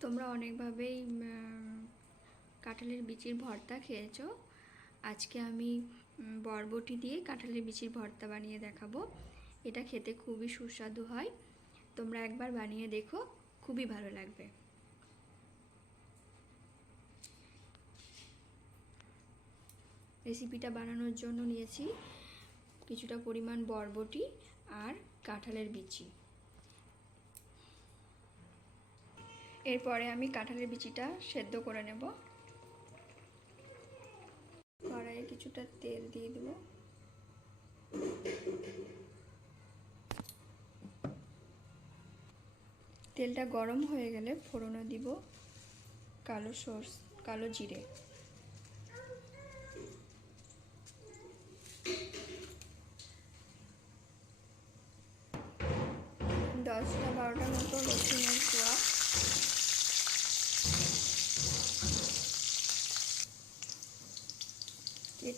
তোমরা অনেকভাবেই কাঁঠালের বিচির ভর্তা খেয়েছো। আজকে আমি বরবটি দিয়ে কাঁঠালের বিচির ভর্তা বানিয়ে দেখাবো। এটা খেতে খুবই সুস্বাদু হয়। তোমরা একবার বানিয়ে দেখো, খুবই ভালো লাগবে। রেসিপিটা বানানোর জন্য নিয়েছি কিছুটা পরিমাণ বরবটি আর কাঁঠালের বিচি। এরপরে আমি কাঁঠালের বিচিটা সেদ্ধ করে নেব। কড়াইয়ে কিছুটা তেল দিয়ে দেব। তেলটা গরম হয়ে গেলে ফোড়নও দিব, কালো সর্ষ, কালো জিরে।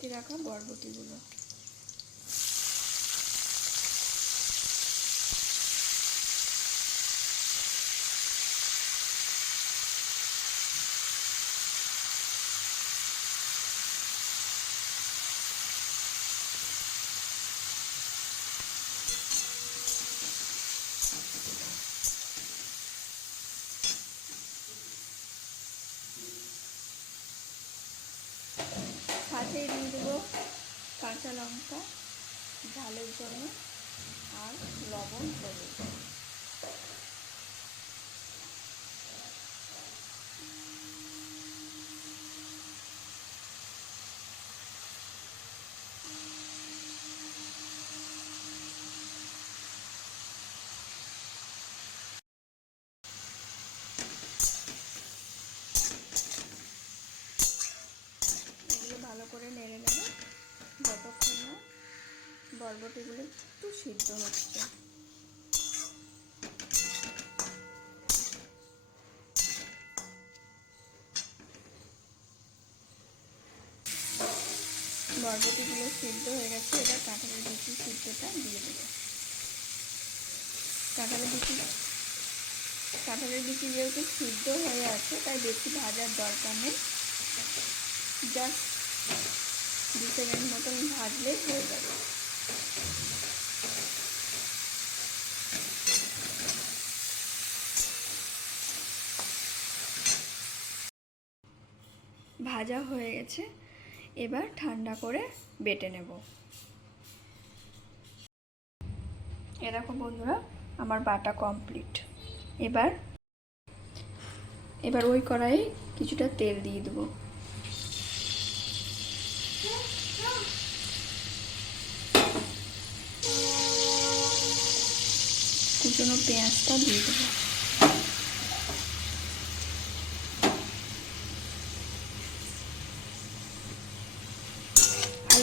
কেটে রাখা বরবটিগুলো। সাথে দিয়ে দেবো কাঁচা লঙ্কা ঝালের জন্য আর লবণ হলুদ এগুলো ভালো করে নেড়ে নেব যতক্ষণ না বরবটিগুলো একটু সিদ্ধ হচ্ছে। বরবটিগুলো সিদ্ধ হয়ে গেছে, এবার কাঁঠালের বিচি সিদ্ধটা দিয়ে দেবো। কাঁঠালের বিচি কাঁঠালের বিচি যেহেতু সিদ্ধ হয়ে আছে, তাই বেশি ভাজার দরকার নেই। জাস্ট দু সেকেন্ড মতন ভাজলেই হয়ে যাবে। ভাজা হয়ে গেছে। এবার ঠান্ডা করে বেটে নেব। এরকম বন্ধুরা, আমার বাটা কমপ্লিট এবার এবার ওই কড়াইয়ে কিছুটা তেল দিয়ে দেবো। কুচনো পেঁয়াজটা দিয়ে দেবো।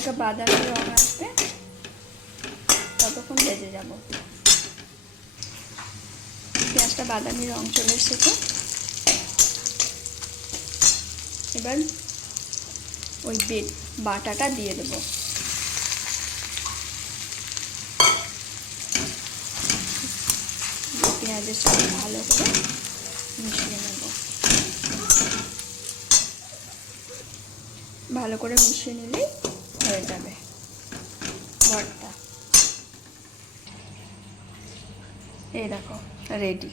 হালকা বাদামি রং আসবে। ততক্ষণ ভেজে যাব। পেঁয়াজটা বাদামি রং চলে এসেছে। এবার ওই বেট, বাটাটা দিয়ে দেবো। পেঁয়াজের সাথে ভালো করে মিশিয়ে নেব। ভালো করে মিশিয়ে নিলেই হয়ে যাবে। ভর্তা এই দেখো রেডি